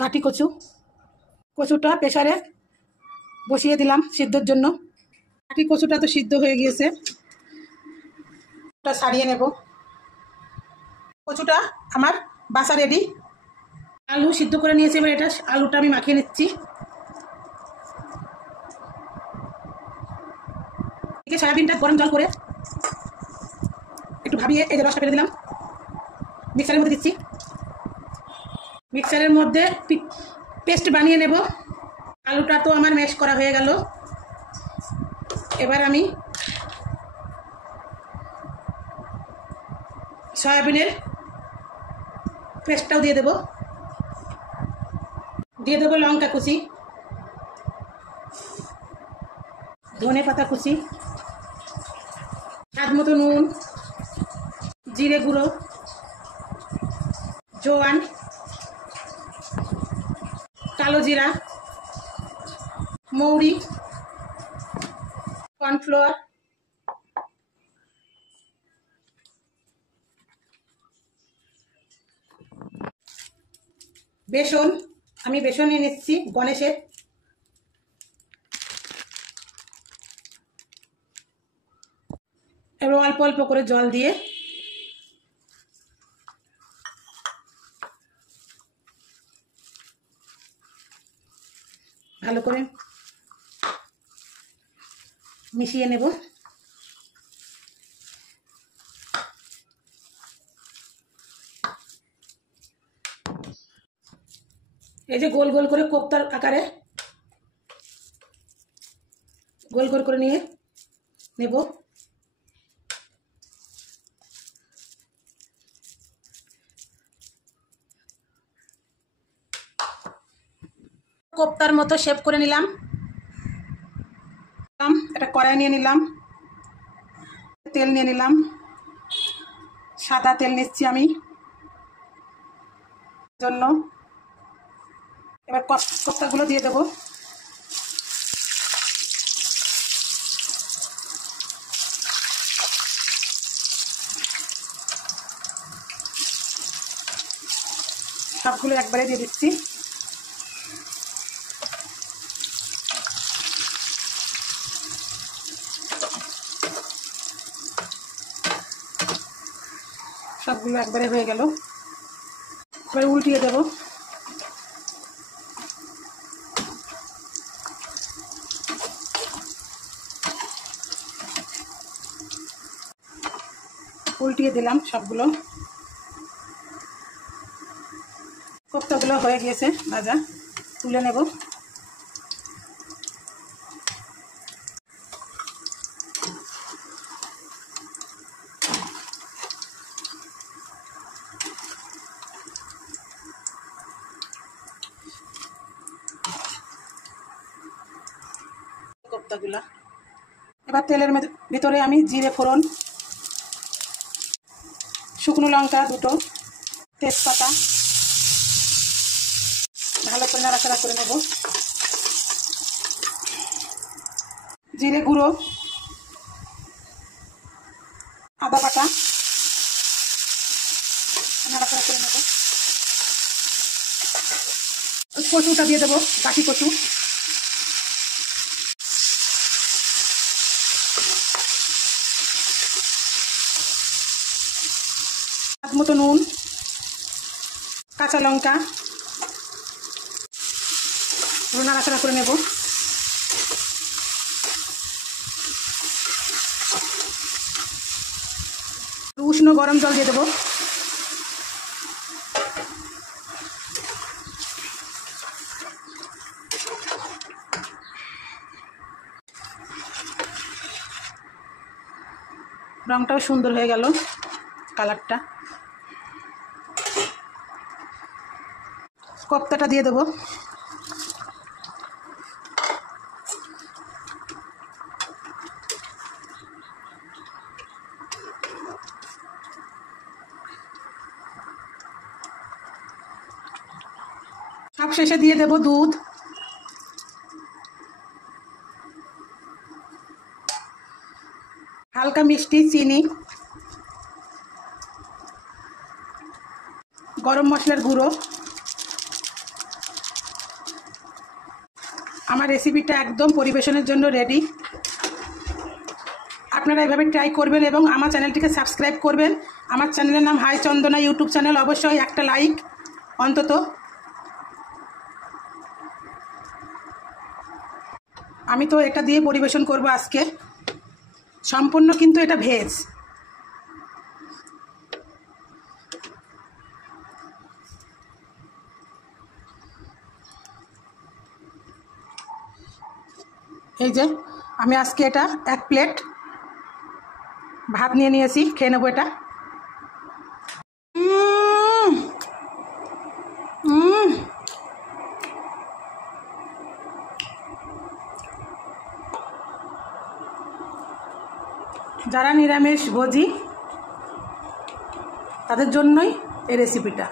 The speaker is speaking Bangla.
ঘাটি কচু, কচুটা প্রেসারে বসিয়ে দিলাম সিদ্ধর জন্য। ঘাটি কচুটা তো সিদ্ধ হয়ে গিয়েছে, ওটা ছাড়িয়ে নেব। কচুটা আমার বাসা রেডি। আলু সিদ্ধ করে নিয়েছি, এবার এটা আলুটা আমি মাখিয়ে নিচ্ছি। সয়াবিনটা গরম জল করে একটু ভাবিয়ে এই যে রসটা ফেলে দিলাম, মিক্সারের মধ্যে দিচ্ছি। মিক্সারের মধ্যে পেস্ট বানিয়ে নেব। আলুটা তো আমার ম্যাশ করা হয়ে গেল। এবার আমি সয়াবিনের পেস্টটাও দিয়ে দেব। দিয়ে দেবো লঙ্কা কুচি, ধনে পাতা কুচি, স্বাদ মতো নুন, জিরে গুঁড়ো, জোয়ান, কালো জিরা, মৌরি, কর্নফ্লাওয়ার, বেসন। আমি বেসন নিয়ে নিচ্ছি গণেশের। এবার অল্প অল্প করে জল দিয়ে ভালো করে মিশিয়ে নেব। এই যে গোল গোল করে কোপ্তার আকারে গোল গোল করে নিয়ে নেব। কোপ্তার মতো শেপ করে নিলাম। একটা কড়াই নিয়ে নিলাম, তেল নিয়ে নিলাম, সাদা তেল নিচ্ছি আমি জন্য। এবার কোপ্তাগুলো দিয়ে দেবো। সবগুলো একবারে দিয়ে দিচ্ছি। সবগুলো একবারে হয়ে গেল। এবার উল্টিয়ে দেব। উল্টিয়ে দিলাম সবগুলো। কোপ্তাগুলো হয়ে গিয়েছে ভাজা, তুলে নেব। কোপ্তাগুলা এবার তেলের ভিতরে আমি জিরে ফোড়ন, শুকনো লঙ্কা দুটো, তেজপাতা ভালো করে নাড়াচাড়া করে নেব। জিরে গুঁড়ো, আদা বাটা নাড়াচাড়া করে নেব। কচুটা দিয়ে দেবো, কাঠি কচু। স্বাদ মতো নুন, কাঁচা লঙ্কা নাড়াচাড়া করে নেব। উষ্ণ গরম জল দিয়ে দেবো। রংটাও সুন্দর হয়ে গেল, কালারটা। কোপ্তাটা দিয়ে দেবো। সব শেষে দিয়ে দেবো দুধ। হালকা মিষ্টি, চিনি, গরম মশলার গুঁড়ো, আমার রেসিপিটা একদম পরিবেশনের জন্য রেডি। আপনারা এভাবে ট্রাই করবেন এবং আমার চ্যানেলটিকে সাবস্ক্রাইব করবেন। আমার চ্যানেলের নাম হাই চন্দনা ইউটিউব চ্যানেল। অবশ্যই একটা লাইক অন্তত। আমি তো এটা দিয়ে পরিবেশন করব আজকে, সম্পূর্ণ কিন্তু এটা ভেজ। এই যে আমি আজকে এটা 1 প্লেট ভাত নিয়ে নিয়েছি, খেয়ে নেবো এটা। যারা নিরামিষ ভোজী তাদের জন্যই এই রেসিপিটা।